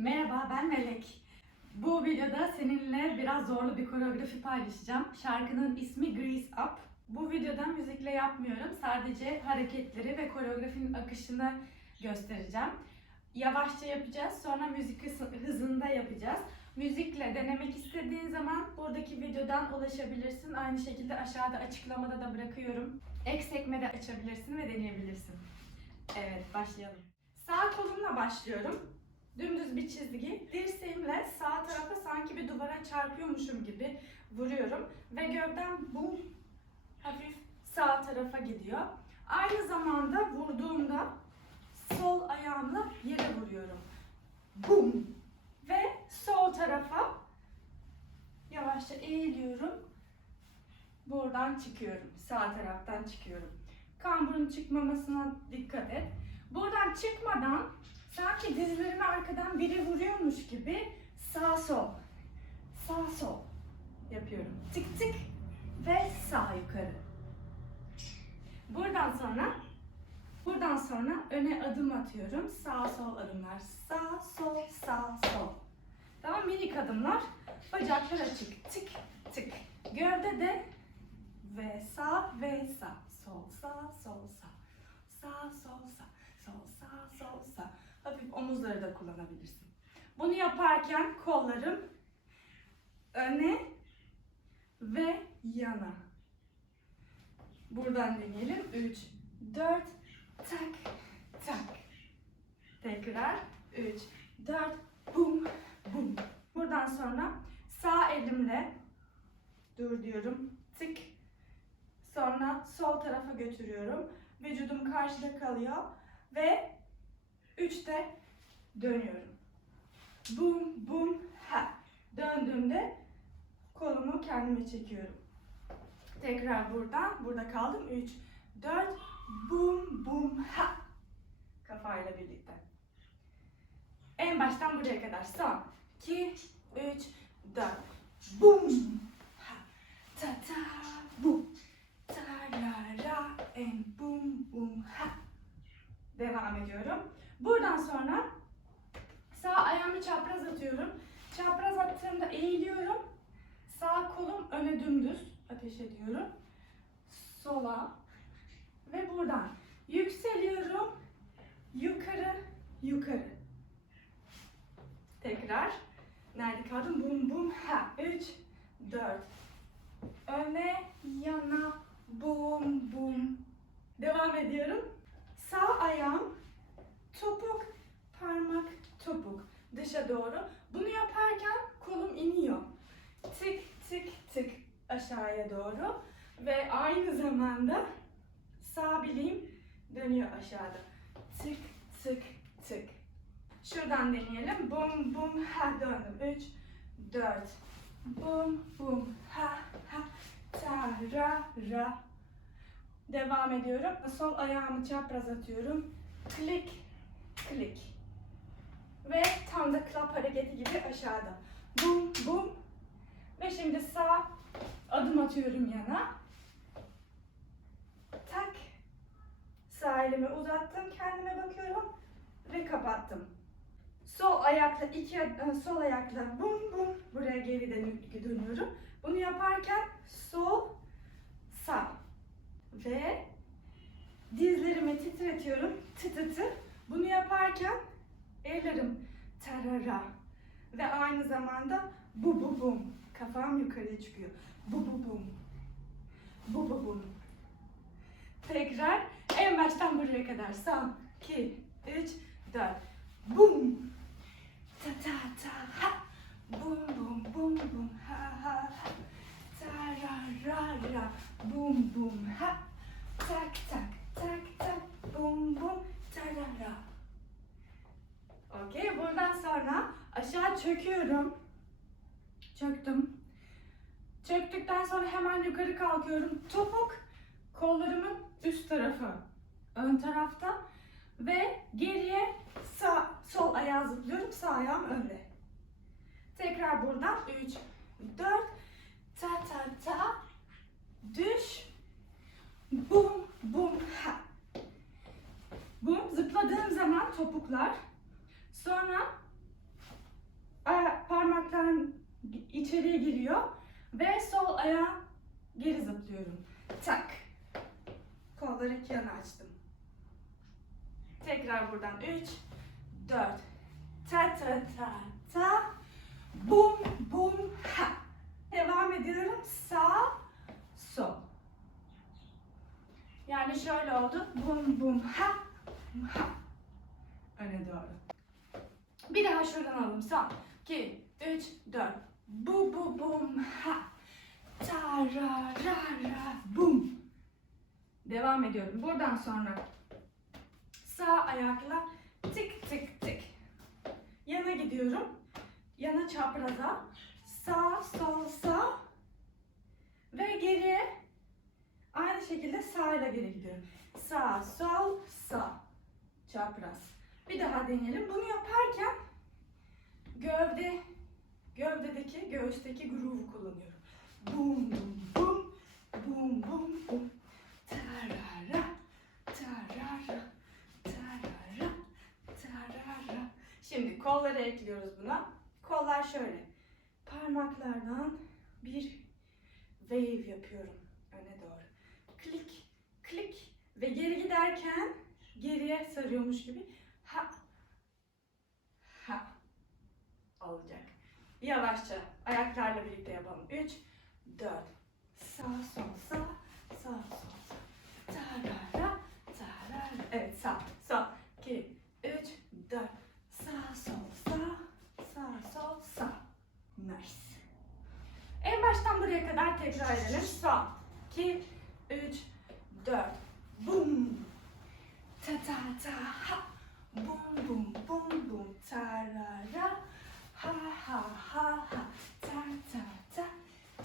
Merhaba ben Melek. Bu videoda seninle biraz zorlu bir koreografi paylaşacağım. Şarkının ismi Grease Up. Bu videoda müzikle yapmıyorum. Sadece hareketleri ve koreografinin akışını göstereceğim. Yavaşça yapacağız. Sonra müzik hızı- hızında yapacağız. Müzikle denemek istediğin zaman buradaki videodan ulaşabilirsin. Aynı şekilde aşağıda açıklamada da bırakıyorum. Ek sekmede açabilirsin ve deneyebilirsin. Evet başlayalım. Sağ kolumla başlıyorum. Dümdüz bir çizgi. Dirseğimle sağ tarafa sanki bir duvara çarpıyormuşum gibi vuruyorum. Ve gövdem bu hafif sağ tarafa gidiyor. Aynı zamanda vurduğumda sol ayağımla yere vuruyorum. Bum! Ve sol tarafa yavaşça eğiliyorum. Buradan çıkıyorum. Sağ taraftan çıkıyorum. Kamburun çıkmamasına dikkat et. Buradan çıkmadan sanki dizlerimi arkadan biri vuruyormuş gibi sağ sol, sağ sol yapıyorum. Tık tık ve sağ yukarı. Buradan sonra buradan sonra öne adım atıyorum. Sağ sol adımlar. Sağ sol sağ sol. Tamam minik adımlar. Bacaklar açık. Tık tık. Gövde de ve sağ ve sağ. Sol sağ sol sağ. Sağ sol sağ. Sol sağ sol sağ. Hafif omuzları da kullanabilirsin. Bunu yaparken kollarım öne ve yana. Buradan deneyelim. 3, 4, tak, tak. Tekrar 3, 4, bum, bum. Buradan sonra sağ elimle dur diyorum. Tık. Sonra sol tarafa götürüyorum. Vücudum karşıda kalıyor ve 3'te dönüyorum. Bum bum ha. Döndüğümde kolumu kendime çekiyorum. Tekrar buradan, burada kaldım. 3, 4, bum bum ha. Kafayla birlikte. En baştan buraya kadar. Son. 2, 3, 4. Bum. Ha. Ta ta bum. Ta ra ra en bum bum ha. Devam ediyorum. Buradan sonra sağ ayağımı çapraz atıyorum. Çapraz attığımda eğiliyorum. Sağ kolum öne dümdüz ateş ediyorum. Sola ve buradan yükseliyorum. Yukarı, yukarı. Tekrar. Nerede kaldım? Bum bum ha. 3, 4. Öne, yana, bum bum. Devam ediyorum. Sağ ayağım topuk, parmak, topuk dışa doğru. Bunu yaparken kolum iniyor. Tık tık tık aşağıya doğru ve aynı zamanda sağ bileğim dönüyor aşağıda. Tık tık tık. Şuradan deneyelim. Bum bum ha döndüm. 3 4 Bum bum ha ha ta ra ra. Devam ediyorum. Sol ayağımı çapraz atıyorum. Klik klik. Ve tam da clap hareketi gibi aşağıda. Bum bum. Ve şimdi sağ adım atıyorum yana. Tak. Sağ elimi uzattım, kendime bakıyorum ve kapattım. Sol ayakla iki ad- sol ayakla bum bum buraya geri dönü- dönüyorum. Bunu yaparken sol sağ ve dizlerimi titretiyorum. Tı tı tı. Bunu yaparken ellerim tarara ve aynı zamanda bu bu bum. Kafam yukarıya çıkıyor. Bu bu bum. Bu bu bum. Tekrar en baştan buraya kadar. Son, iki, üç, dört. Bum. Ta ta ta ha. Bum bum bum bum ha ha. Ta ra ra ra. Bum bum ha. Tak tak. Bum bum ta ra ra. Okey, buradan sonra aşağı çöküyorum. Çöktüm. Çöktükten sonra hemen yukarı kalkıyorum. Topuk kollarımın üst tarafı ön tarafta ve geriye sağ sol ayağı zıplıyorum. Sağ ayağım önde. Tekrar buradan 3 4 ta ta ta düş bum bum ha. Bum zıpladığım zaman topuklar Sonra içeriye giriyor. Ve sol ayağı geri zıplıyorum. Tak. Kolları iki yana açtım. Tekrar buradan 3, 4. Ta ta ta ta. Bum bum ha. Devam ediyorum. Sağ, sol. Yani şöyle oldu. Bum bum ha. Öne doğru. Bir daha şuradan alalım. Son. 2, 3, 4. Bu bu bum ha. Ta ra ra ra bum. Devam ediyorum. Buradan sonra sağ ayakla tık tık tık. Yana gidiyorum. Yana çapraza. Sağ, sol, sağ. Ve geriye aynı şekilde sağ ile geri gidiyorum. Sağ, sol, sağ. Çapraz. Bir daha deneyelim. Bunu yaparken gövde gövdedeki, göğüsteki groove'u kullanıyorum. Bum bum bum bum bum bum. Tarara, tarara, tarara, tarara. Şimdi kolları ekliyoruz buna. Kollar şöyle. Parmaklardan bir wave yapıyorum öne doğru. Klik, klik ve geri giderken geriye sarıyormuş gibi ha ha olacak. Yavaşça ayaklarla birlikte yapalım. 3 4 sağ sol sağ sağ sol sağ. Tarara tarara. Evet sağ sol 2 3 4 sağ sol sağ sağ sol sağ. Nice. En baştan buraya kadar tekrar edelim. Son 2 3 4 bum ta ta ta ha bum bum bum bum tarara ha ha ha ha ta ta ta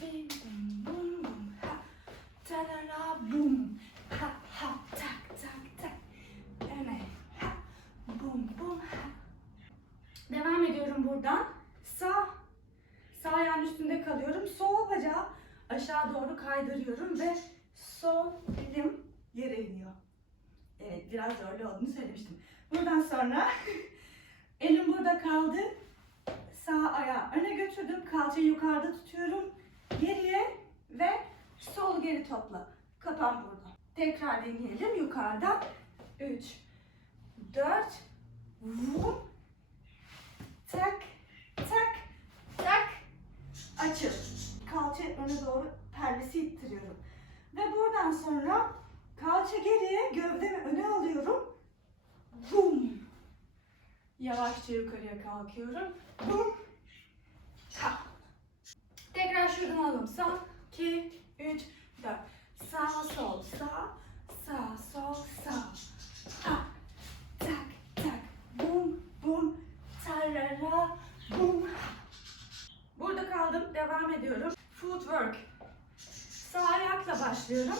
bim bum bum bum ha tarara bum ha ha tak tak tak öne ha bum bum ha devam ediyorum buradan sağ sağ ayağın üstünde kalıyorum sol bacağı aşağı doğru kaydırıyorum ve sol elim yere iniyor Evet biraz zorlu olduğunu söylemiştim. Buradan sonra elim burada kaldı. Sağ ayağı öne götürdüm. Kalçayı yukarıda tutuyorum. Geriye ve sol geri topla. Kapan burada. Tekrar deneyelim yukarıda. 3 4 vum tak tak tak açıl. Kalçayı öne doğru pelvisi ittiriyorum. Ve buradan sonra Kalça geriye, gövdemi öne alıyorum. Bum. Yavaşça yukarıya kalkıyorum. Bum. Ha. Tekrar şuradan alalım. Sağ, 2, 3, 4. Sağ, sol, sağ. Sağ, sol, sağ. Ha. Tak, tak. Bum, bum. Tarara, bum. Burada kaldım. Devam ediyorum. Footwork. Sağ ayakla başlıyorum.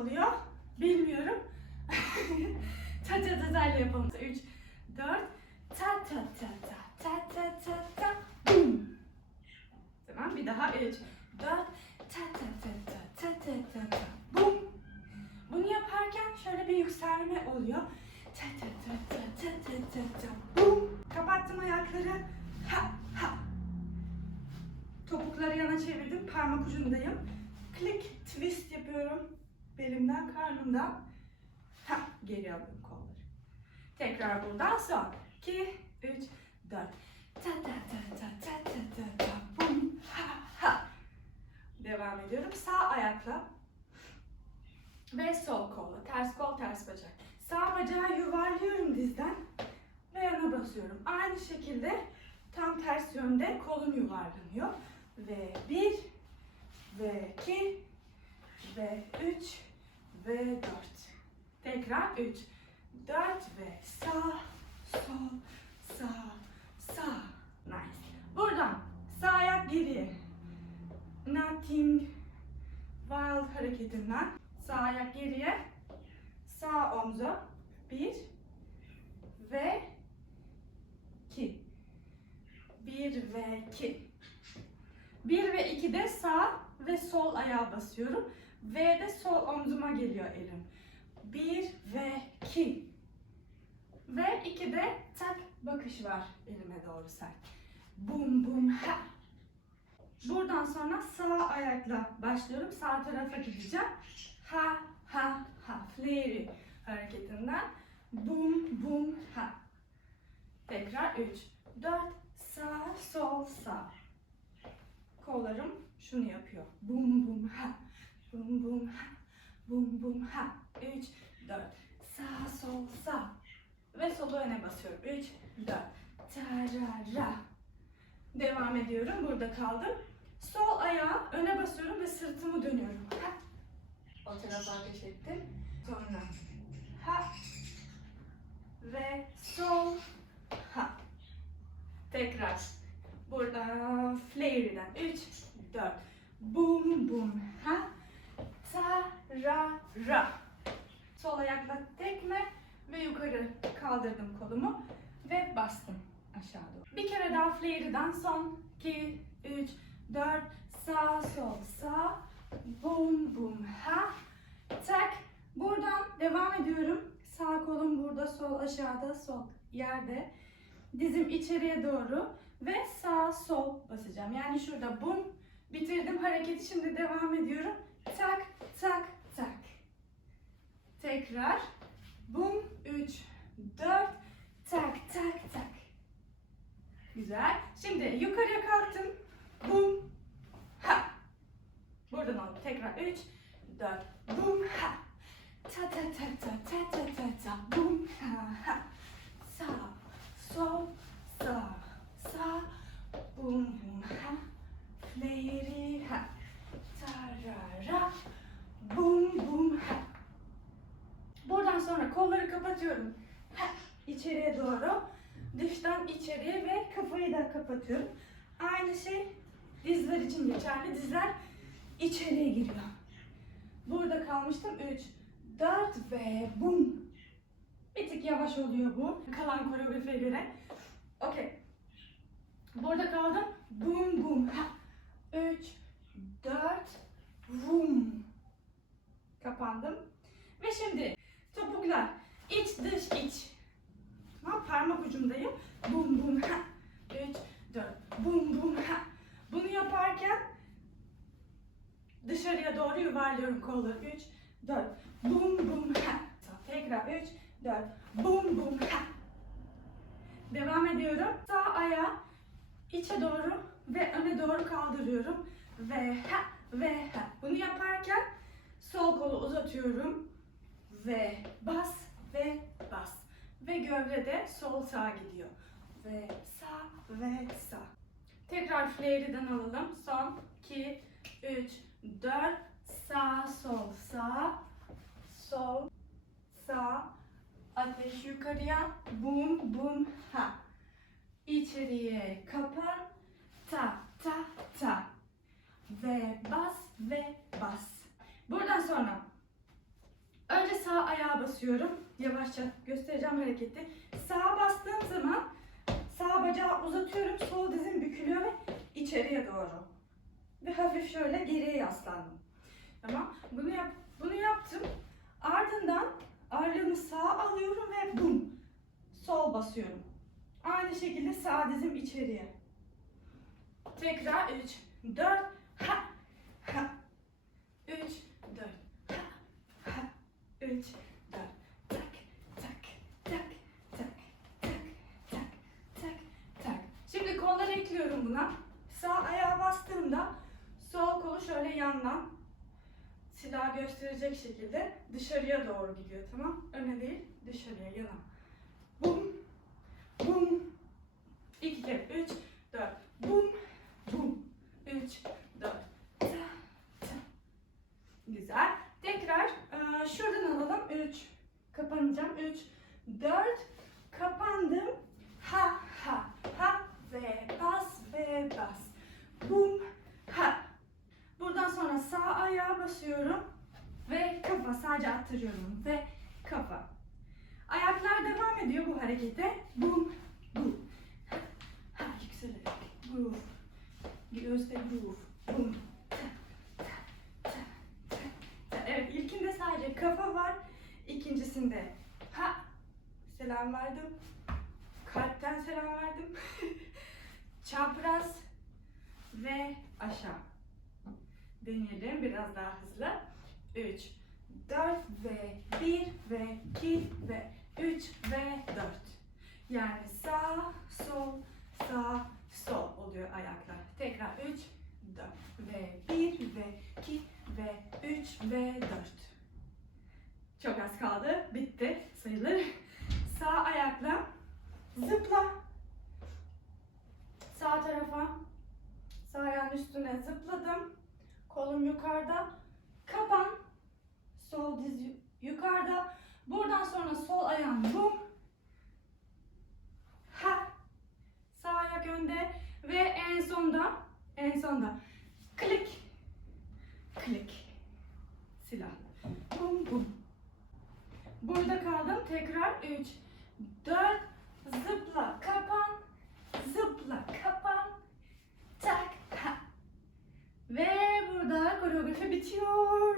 Oluyor? Bilmiyorum. ta ta ta ta yapalım. 3, 4, ta ta ta ta, ta ta ta ta. Tamam bir daha 3, 4, ta ta ta ta, ta ta ta ta, bum. Bunu yaparken şöyle bir yükselme oluyor. Ta ta ta ta ta ta ta ta, bum. Kapattım ayakları. Ha ha. Topukları yana çevirdim. Parmak ucundayım. Klik, twist yapıyorum. Belimden, karnımdan. Ha, geri alıyorum kolları. Tekrar buradan son. 2, 3, 4. Ta ta ta ta ta ta ta ta. Bum. Ha ha. Devam ediyorum. Sağ ayakla ve sol kolla. Ters kol, ters bacak. Sağ bacağı yuvarlıyorum dizden ve yana basıyorum. Aynı şekilde tam ters yönde kolum yuvarlanıyor. Ve bir, ve iki, ve üç, ve dört. Tekrar üç, dört ve sağ, sol, sağ, sağ. Nice. Buradan sağ ayak geriye. Nothing wild hareketinden sağ ayak geriye, sağ omza bir ve iki. Bir ve iki. 1 ve 2'de sağ ve sol ayağa basıyorum. V'de sol omzuma geliyor elim. 1 ve 2. Ve 2'de tak bakış var elime doğru sert. Bum bum ha. Buradan sonra sağ ayakla başlıyorum. Sağ tarafa gideceğim. Ha ha ha. Flary hareketinden. Bum bum ha. Tekrar 3, 4, sağ, sol, sağ. Kollarım şunu yapıyor. Bum bum ha. Bum bum ha. Bum bum ha. 3, 4, sağ, sol, sağ. Ve solu öne basıyorum. 3, 4, tarara. Devam ediyorum. Burada kaldım. Sol ayağı öne basıyorum ve sırtımı dönüyorum. Ha. O tarafa ateş ettim. Sonra ha ve sol ha. Tekrar. Burada flare'den 3, 4. Bum bum ha. Ta ra ra. Sol ayakla tekme ve yukarı kaldırdım kolumu ve bastım aşağı doğru. Bir kere daha flare'den son 2, 3, 4. Sağ sol sağ. Bum bum ha. Tak. Buradan devam ediyorum. Sağ kolum burada, sol aşağıda, sol yerde. Dizim içeriye doğru ve sağ sol basacağım. Yani şurada bum bitirdim hareketi şimdi devam ediyorum. Tak tak tak. Tekrar bum 3 4 tak tak tak. Güzel. Şimdi yukarıya kalktım. Bum ha. Buradan alıp tekrar 3 4 bum ha. Ta ta ta ta ta ta ta ta bum ha ha. Sağ sol sağ sağ bum bum ha. Fleri ha. Tarara bum bum ha. Buradan sonra kolları kapatıyorum. Ha, içeriye doğru. Dıştan içeriye ve kafayı da kapatıyorum. Aynı şey dizler için geçerli. Dizler içeriye giriyor. Burada kalmıştım. 3, 4 ve bum. Bir tık yavaş oluyor bu. Kalan koreografiye göre. Okey. Burada kaldım. Bum bum. Ha. 3, 4, vum. Kapandım. Ve şimdi topuklar. iç dış iç. Tamam parmak ucundayım. Bum bum ha. 3, 4. Bum bum ha. Bunu yaparken dışarıya yuvarlıyorum kolları. 3, 4. Bum bum ha. Tekrar 3, 4. Bum bum ha. Devam ediyorum. Sağ ayağı içe doğru ve öne doğru kaldırıyorum. Ve ha ve ha. Bunu yaparken sol kolu uzatıyorum. Ve bas ve bas. Ve gövdede sol sağ gidiyor. Ve sağ ve sağ. Tekrar flare'den alalım. Son 2, 3, 4. Sağ, sol, sağ. Sol, sağ. Ateş yukarıya. Bum, bum, ha. İçeriye kapan. Ta, ta, ta. Ve bas ve bas. Buradan sonra önce sağ ayağa basıyorum. Yavaşça göstereceğim hareketi. Sağa bastığım zaman sağ bacağı uzatıyorum. Sol dizim bükülüyor ve içeriye doğru. Ve hafif şöyle geriye yaslandım. Tamam. Bunu yap bunu yaptım. Ardından ağırlığımı sağa alıyorum ve bum. Sol basıyorum. Aynı şekilde sağ dizim içeriye. Tekrar 3, 4, ha, ha. 3, 4, ha, ha. 3, 4, tak, tak, tak, tak, tak, tak, tak, tak. Şimdi kolları ekliyorum buna. Sağ ayağa bastığımda sol kolu şöyle yandan silah gösterecek şekilde dışarıya doğru gidiyor tamam? Öne değil dışarıya yana. Bum. İki kere üç, dört. Bum, bum. Üç, dört. Ta, ta. Güzel. Tekrar eee, şuradan alalım. Üç. Kapanacağım. Üç, dört. Kapandım. Ha, ha, ha ve bas ve bas. Bum, ha. Buradan sonra sağ ayağa basıyorum ve kafa sadece attırıyorum ve kafa. Ayaklar da Bir özde groove. Bum. ta, ta, ta, ta, ta. Evet ilkinde sadece kafa var. İkincisinde ha selam verdim. Kalpten selam verdim. Çapraz ve aşağı. Deneyelim biraz daha hızlı. 3, 4 ve 1 ve 2 ve 3 ve 4. Yani sağ, sol, sağ, sol oluyor ayaklar. Tekrar 3, 4 ve 1 ve 2 ve 3 ve 4. Çok az kaldı. Bitti sayılır. Sağ ayakla zıpla. Sağ tarafa. Sağ ayağın üstüne zıpladım. Kolum yukarıda. Kapan. Sol diz yu- yukarıda. Buradan sonra sol ayağım bum. Ha. Sağ ayak önde ve en sonda en sonda klik klik silah. Bum bum. Burada kaldım. Tekrar 3 4 zıpla kapan zıpla kapan tak ha. Ve burada koreografi bitiyor.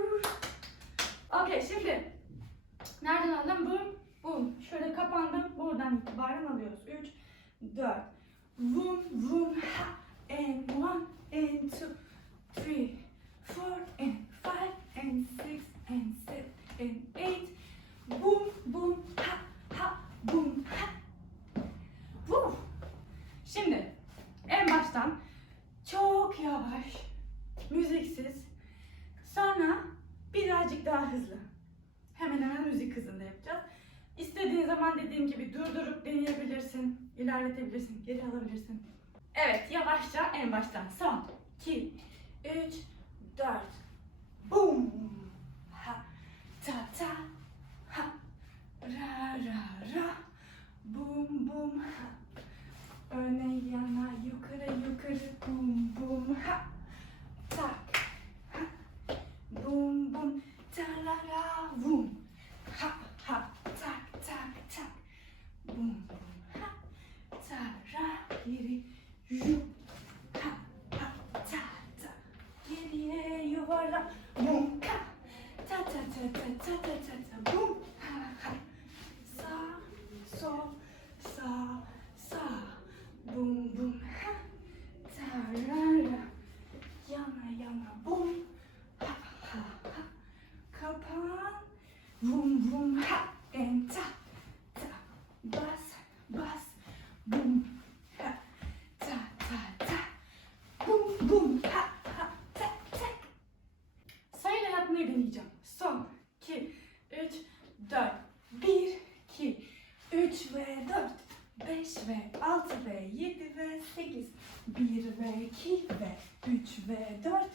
Okey şimdi nereden aldım? Bum bum. Şöyle kapandım. Buradan itibaren alıyoruz. 3 4 Boom boom ha and one and two three four and five and six and seven and eight boom boom ha ha boom ha Woo. Şimdi en baştan çok yavaş müziksiz sonra birazcık daha hızlı hemen hemen müzik hızında yapacağız. İstediğin zaman dediğim gibi durdurup deneyebilirsin, ilerletebilirsin, geri alabilirsin. Evet, yavaşça en baştan. Son, 2, 3, 4. Boom! Ha, ta ta, ra ra ra. Boom boom ha. Öne yana yukarı yukarı boom boom ha. Tak. Ha. Boom boom ta la la boom. Ha ha tak tak tak. Boom boom ha. Ta ra geri yu. Ha ha ta ta. Geriye yuvarla. Boom ka. Ta ta ta ta ta ta ta ta. Boom ha ha. Sağ sol sağ sağ. Boom boom ha. Ta ra ra. Yana yana boom. Ha ha ha. Kapan. Vum vum ha and ta ta bas bas bum ha ta ta ta bum bum ha ha ta ta Sayıyla yapmayı deneyeceğim. Son 2 3 4 1 2 3 ve 4 5 ve 6 ve 7 ve 8 1 ve 2 ve 3 ve 4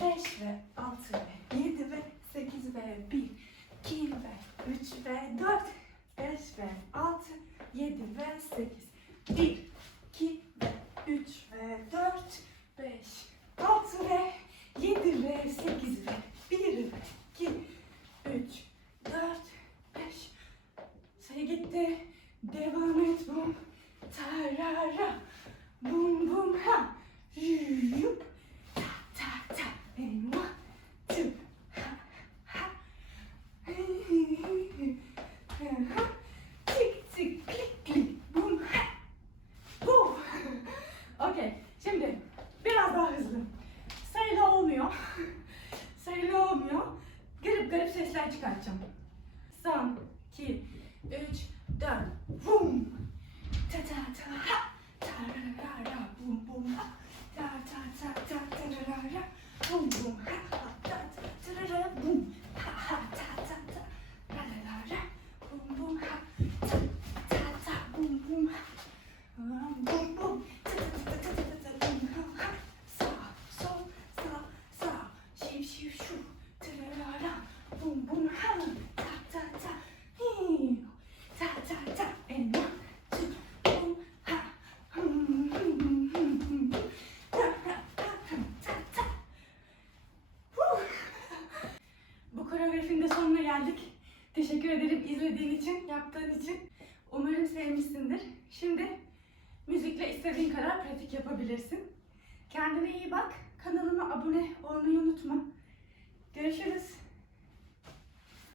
5 ve 6 ve 7 ve 8 ve 1 2 ve 3 ve 4 5 ve 6 7 ve 8 1 2 ve 3 ve 4 5 6 ve 7 ve 8 ve 1 ve 2 3 4 5 Sayı gitti. Devam et bum. Tarara. Bum bum ha. Yup. Ta ta ta. And one, two.